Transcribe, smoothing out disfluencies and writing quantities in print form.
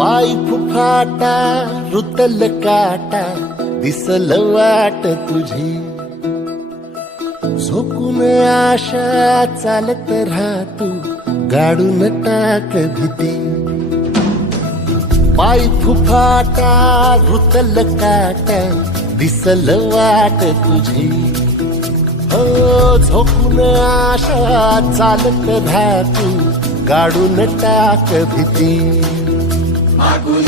पाय फुफाटा रुतल काटा दिसल वाट तुझी झोकून आशा चालत राहतू गाडून टाक भीती पाय फुफाटा रुतल काटा दिसल वाट तुझी हो झोकून आशा चालत राहतू गाडून टाक भीती मागून